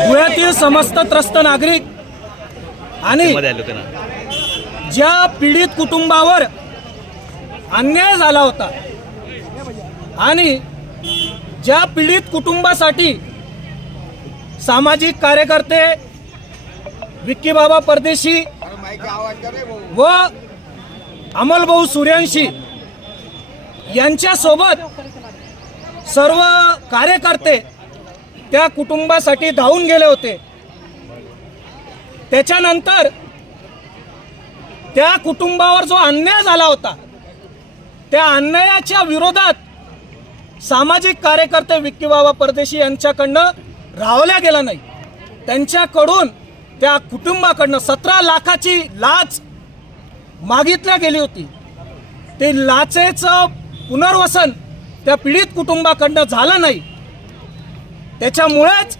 धुळ्यातील समस्त त्रस्त नागरिक आणि ज्या पीडित कुटुंबावर अन्याय झाला होता आणि ज्या पीडित कुटुंबासाठी सामाजिक कार्यकर्ते विक्की बाबा परदेशी व अमलभाऊ सूर्यवंशी यांच्यासोबत सर्व कार्यकर्ते त्या कुटुंबासाठी धावून गेले होते. त्याच्यानंतर त्या कुटुंबावर जो अन्याय झाला होता त्या अन्यायाच्या विरोधात सामाजिक कार्यकर्ते विक्कीबाबा परदेशी यांच्याकडनं राहवल्या गेला नाही. त्यांच्याकडून त्या कुटुंबाकडनं सतरा लाखाची लाच मागितल्या गेली होती. ते लाचेचं पुनर्वसन त्या पीडित कुटुंबाकडनं झालं नाही. त्याच्यामुळेच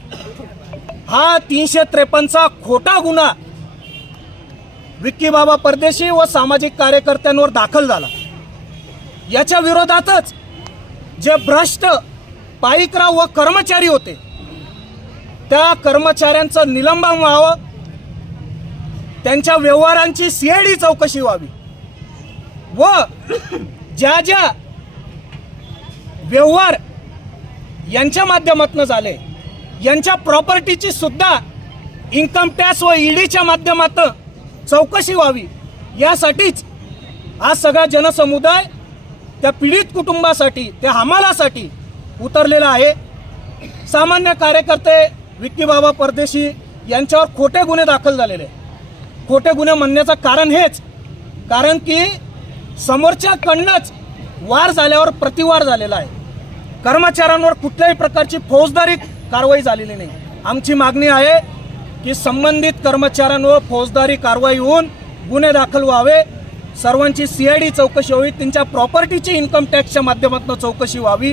हा तीनशे त्रेपन्नचा खोटा गुन्हा विक्की बाबा परदेशी व सामाजिक कार्यकर्त्यांवर दाखल झाला. याच्या विरोधातच जे भ्रष्ट पाईकराव व कर्मचारी होते त्या कर्मचाऱ्यांचं निलंबन व्हावं त्यांच्या व्यवहारांची सीआयडी चौकशी व्हावी व ज्या ज्या व्यवहार यांच्या माध्यमातून झाले. यांच्या प्रॉपर्टीची सुद्धा इन्कम टॅक्स व ईडीच्या माध्यमातून चौकशी व्हावी. यासाठीच हा सगळा जनसमुदाय त्या पीडित कुटुंबासाठी त्या हमालासाठी उतरलेला आहे. सामान्य कार्यकर्ते विक्कीबाबा परदेशी यांच्यावर खोटे गुन्हे दाखल झालेले खोटे गुन्हे म्हणण्याचं कारण हेच कारण की समोरच्याकडनंच वार झाल्यावर प्रतिवार झालेला आहे. कर्मचाऱ्यांवर कुठल्याही प्रकारची फौजदारी कारवाई झालेली नाही. आमची मागणी आहे की संबंधित कर्मचाऱ्यांवर फौजदारी कारवाई होऊन गुन्हे दाखल व्हावे. सर्वांची सीआयडी चौकशी व्हावी त्यांच्या प्रॉपर्टीची इन्कम टॅक्सच्या माध्यमातून चौकशी व्हावी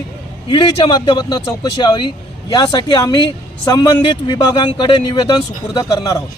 ईडीच्या माध्यमातून चौकशी व्हावी. यासाठी आम्ही संबंधित विभागांकडे निवेदन सुपूर्द करणार आहोत.